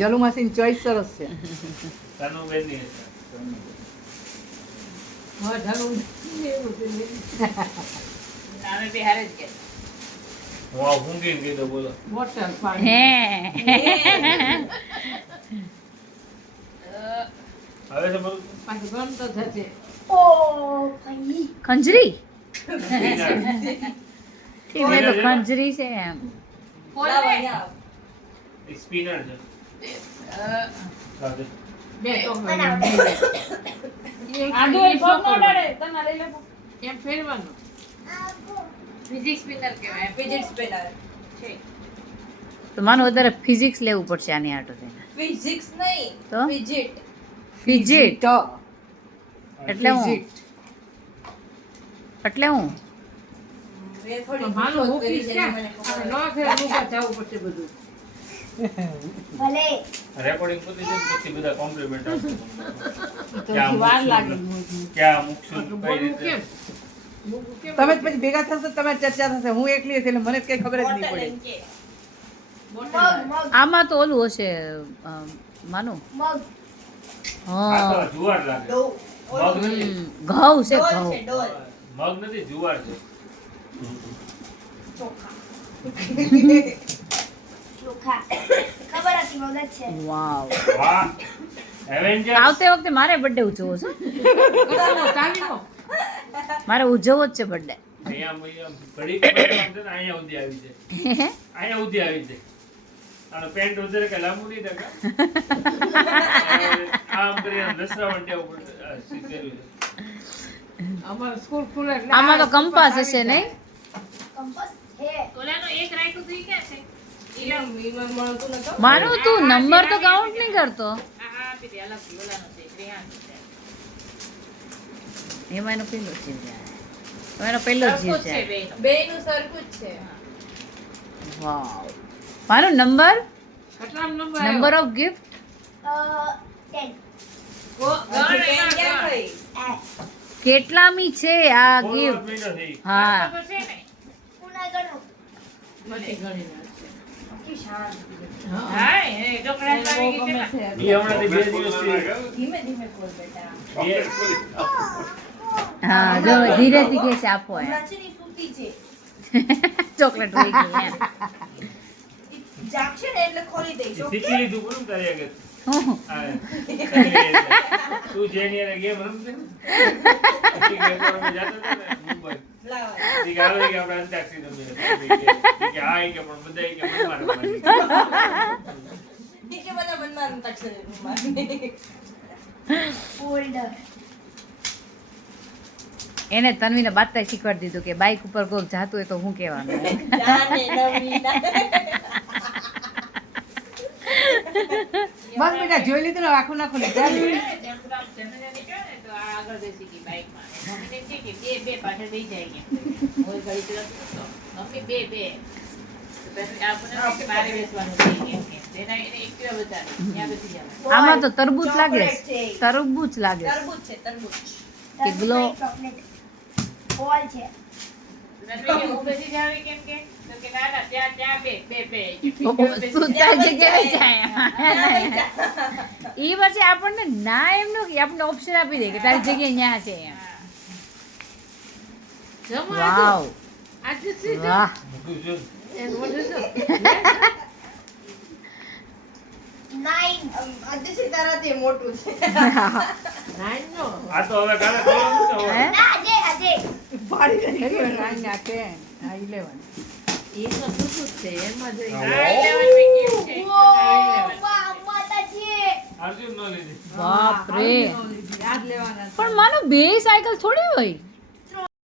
જલુ માસીની choice સરસ છે. તનુબેનની હશે. હા જલુ આમે બે હારે જ કે હું આ ઊંઘીને કીધું બોલો. બોટલ પાણી હે હવે છે બોલું. પાછું ગમ તો થશે. ખંજરી સ્પિનર. મેં તો ખંજરી છે એમ. એક સ્પિનર છે. સાથે. બે તો આડો એ પગ નો ડરે તમારે લઈ લો એમ ફેરવાનું. ફિઝિક્સ સ્પિનર કહેવાય ફિજિટ સ્પિનર છે તો માનું વધારે ફિઝિક્સ લેવું પડશે આની આટો થઈને. ફિઝિક્સ નહીં તો? ફિજિટ ફિઝિટ તો એટલે હું એટલે હું એ થોડી માનું શોધ હું કરી પીસ છે, ક્યાં? મને ખબર આપણે નવા ફેર ઊભા થવું પડશે બધું. રેકોર્ડિંગ પતી જાય ને પછી બધા કોમ્પ્લિમેન્ટ આપશે. તો હજી વાર લાગે. ક્યાં મૂકશું કઈ બોલવું રીતે કેમ? બોલવું કેમ? તમે જ પછી ભેગા થશો તમારી ચર્ચા થશે. હું એકલી હતી એટલે મને જ કઈ ખબર જ નહીં બોટલ પડે. એમ કે. આમાં તો ઓલું હશે માનું આ હા તો જુવાર લાગે. ડો. મગ નથી. ઘઉં છે ડોલ ઘઉં છે ડોલ મગ નથી જુવાર છે. ચોખા વાવ વાહ. એવેન્જર. આવતે વખતે મારે બર્થડે ઉજવવો છે કસાનો, ચાલીનો. મારે ઉજવવો જ છે બર્થડે અહીંયા ઘડી આમ છે ને અહીંયા સુધી આવી છે. અહીંયા સુધી આવી છે. આનો પેન્ટ વધારે કે લાંબુ નહીં ટકા. આમ કરી આમ લસરાવણ ટેવ પડશે. આ શીખેલું છે. અમારે સ્કૂલ ખુલે એટલે આમાં તો આ કંપાસ આવી હશે જાય. નહીં ઓલાનો એક રાખ્યું તો ઈ ક્યાં છે ઈમાં મળતું નતો માનું તું નંબર તો કાઉન્ટ નહીં કરતો આ આપી દે અલગ ઓલાનો છે રેહાન છે એમાં એનો પહેલો જીવ જાય એનો પહેલો જીવ સરખું જ છે જાય બેયનો. બેયનું સરખું જ છે વાવ મારો નંબર કેટલાનો નંબર નંબર ઓફ ગિફ્ટ હજી પેન ક્યાં થઈ કેટલામી છે આ બોલ ગિફ્ટ મહિનો થઈ. હા તો છે ને નથી ગણી ના. હા એ ઢોકળા આવી ગઈ છે ને. ઈ હમણાંથી 2 દિવસથી ધીમે ધીમે ખોલ બેટા હા જો ધીરેથી કે છે આપો એમ હમણાં છે ને ઈ સૂતી છે ચોકલેટ રહી ગઈ એમ ઈ જાગશે ને એટલે ખોલી દઈશ ઓકે શીખી લીધું કોણ તારી આગળ. હું હા. તું જેની હારે ગેમ રમશે ને? ઈ ગેમ રમવા જાતો હતો ને મુંબઈ. લાવા ઈ કે હાલો ઈ કે આપણે અંતાક્ષરી રમીએ. ઈ કે હા ઈ કે પણ બધા ઈ કે મનમાં રમવાની. ઈ કે બધા મનમાં અંતાક્ષરી રમવાની. એને તન્વીને બાતતા શીખવાડી દીધું કે બાઇક ઉપર કોક જાતું હોય તો હું કહેવાનું જાને નવીના બસ બેટા જોઈ લીધું ને આખું નાખું ને ચાલી. જમરામ જનરલી કહે ને તો આ આગળ બેસી ગઈ બાઇકમાં ને મમ્મીને કહે કે બે પાછળ બેસી જાય કે હોય ઘડી પેલા તો મમ્મી બે તો પછી આપણને કહે કે મારે બેસવાનું છે કે તેના એને એકટીવા બતાવી ત્યાં બેસી જવાનું આમાં તો તરબૂચ લાગે ચોકલેટ છે. તરબૂચ લાગે તરબૂચ છે તરબૂચ કે ગ્લો નટવી કે હું બેસી જાવી કેમ કે તો કે ના ના ત્યાં બે તું ત્યાં જગ્યાએ જાય ઈ પછી આપણને ના એમ નો કે આપણને ઓપ્શન આપી દે કે તારી જગ્યાએ ન્યા છે એમ જમવા વાવ આજે સીધું. વાહ મૂક્યું છે. એમ મોઢું જો. આજે સીતારાથી મોટું છે નાઈન નો. આ તો હવે કાલે ખોલવાનું છે હવે. હે પાડી નાખ્યો. નાઈન ના 10. આ 11. એ તો શું છે એમાં જ હા. આ 11 મે કેમ છે અર્જુન નો લીધી. બાપ રે યાદ લેવાના. પણ માનો બે સાયકલ થોડી હોય